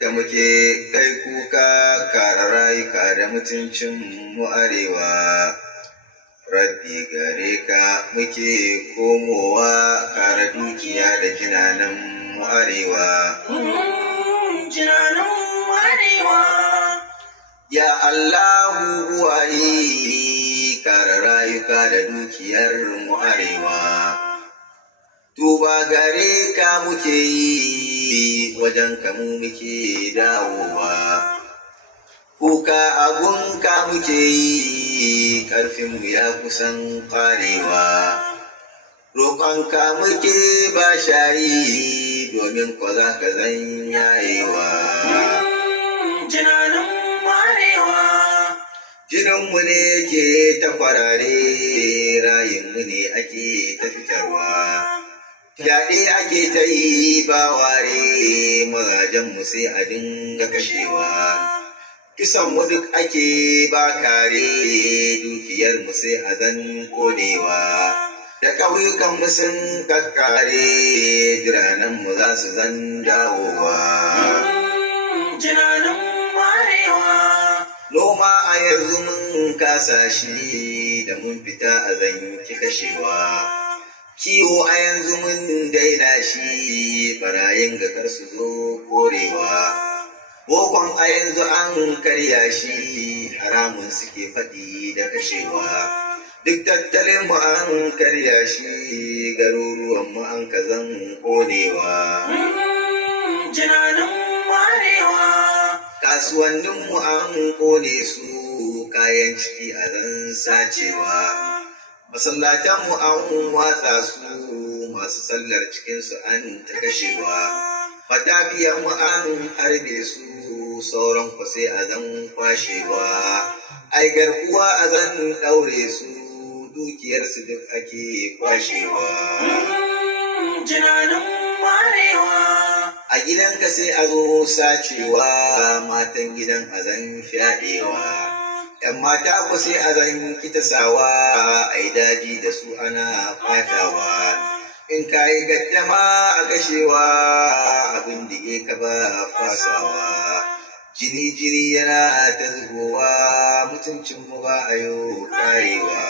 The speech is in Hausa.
da muke kai kuka kare rayuka da mutuncin mu arewa. Rabbi gare ka muke komowa kare dukiya da jinanan mu arewa. Ya Allahu buwayi kare rayuka da dukiyar mu arewa. Tuba gare ka muke yi wajen kamu muke dawowa. Kuka agunka muke yi ƙarfinmu ya kusan ƙarewa. Roƙonka muke ba shayi domin ko za ka zan yayewa. Jininmu ne ke ta kwarare, rayinmu ne ake ta fitarwa. Fyaɗe ake ta yi ba ware, mazajenmu sai a dinga kashewa. Kisanmu duk ake ba kare, dukiyarmu sai a zan kodewa. Da ƙauyukanmu sun kakkare, jiranenmu za su zan dawowa. Noma a yanzu mun kasa shi da mun fita a zanki kashewa. Kiwo a yanzu mun daina shi, barayin gakar su zo korewa. Bokon a yanzu an karya shi, haramun suke faɗi da kashewa. Duk tattalin mu an karya shi, garuruwan mu an kazan konewa. Kasuwanninmu an kone su, kayan ciki a zan sacewa. Masallatanmu an watsa su, masu sallar cikinsu an ta kashewa. Matafiyanmu an harbe su, sauran ku sai a zan kwashewa. Ai garkuwa a zan ɗaure su, dukiyarsu duk ake kwashewa. A gidanka sai a zo sacewa, matan gidan a zan fyaɗewa. ‘Yan mata ku sai a zan kitasawa, ai daji da su ana fatawa. In ka yi gaddama a kashewa, abin dige ka ba fasawa. Jini yana ta zubowa, mutuncinmu ba a yau karewa.